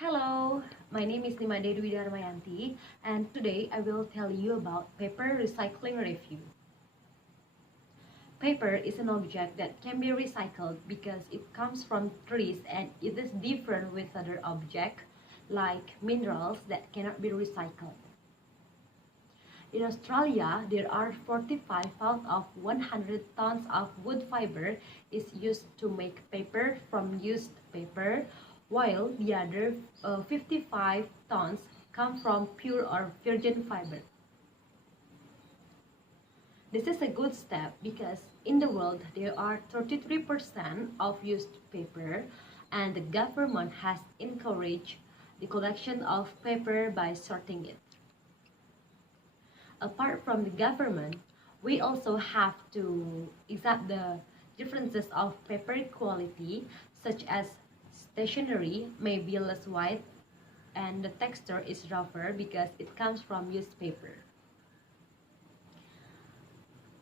Hello, my name is Dharmayanti, and today I will tell you about paper recycling review. Paper is an object that can be recycled because it comes from trees and it is different with other objects like minerals that cannot be recycled. In Australia, there are 45 out of 100 tons of wood fiber is used to make paper from used paper, while the other 55 tons come from pure or virgin fiber. This is a good step because in the world there are 33% of used paper, and the government has encouraged the collection of paper by sorting it. Apart from the government, we also have to accept the differences of paper quality, such as stationery may be less white and the texture is rougher because it comes from used paper.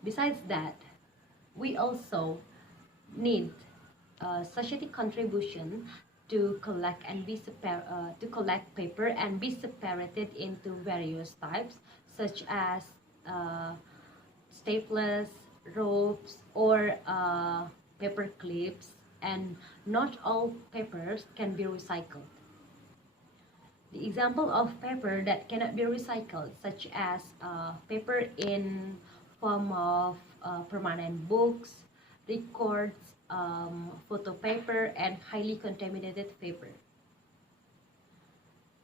Besides that, we also need society contribution to collect paper and be separated into various types, such as staplers, ropes, or paper clips, and not all papers can be recycled. The example of paper that cannot be recycled, such as paper in form of permanent books, records, photo paper, and highly contaminated paper.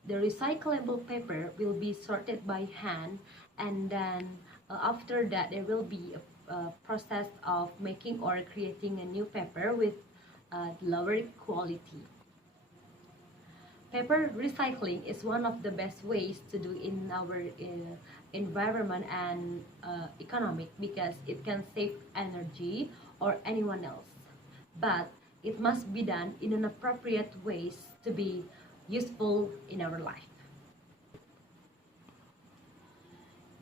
The recyclable paper will be sorted by hand, and then after that there will be a process of making or creating a new paper with lower quality. Paper recycling is one of the best ways to do in our environment and economic, because it can save energy or anyone else. But it must be done in an appropriate ways to be useful in our life.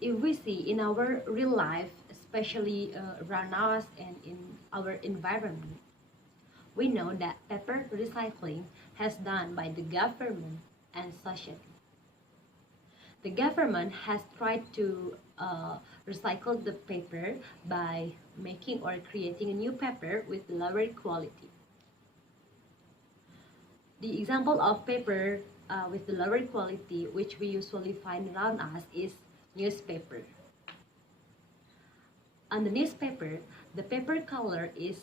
If we see in our real life, especially around us and in our environment, we know that paper recycling has done by the government and society. The government has tried to recycle the paper by making or creating a new paper with lower quality. The example of paper with the lower quality which we usually find around us is newspaper. On the newspaper, the paper color is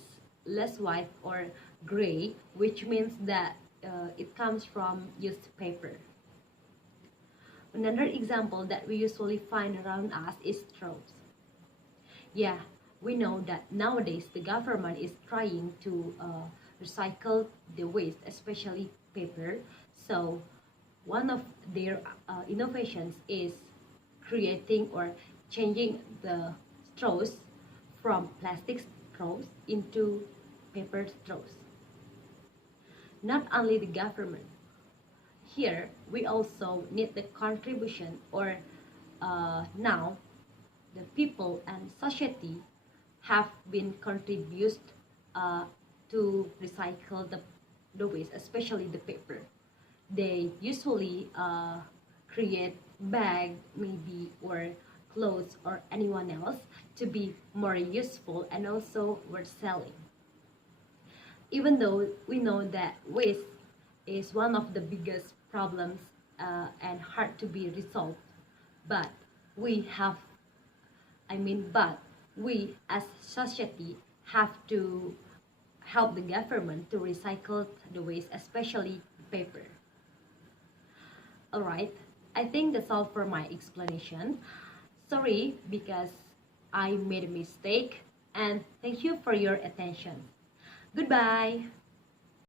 less white or gray, which means that it comes from used paper. Another example that we usually find around us is straws. Yeah, we know that nowadays the government is trying to recycle the waste, especially paper. So one of their innovations is creating or changing the straws from plastic straws into paper straws. Not only the government, here we also need the contribution, or now the people and society have been contributed to recycle the waste, especially the paper. They usually create bag maybe, or clothes, or anyone else to be more useful and also worth selling. Even though we know that waste is one of the biggest problems and hard to be resolved, but we have, but we as society have to help the government to recycle the waste, especially paper. Alright, I think that's all for my explanation. Sorry because I made a mistake, and thank you for your attention. Goodbye.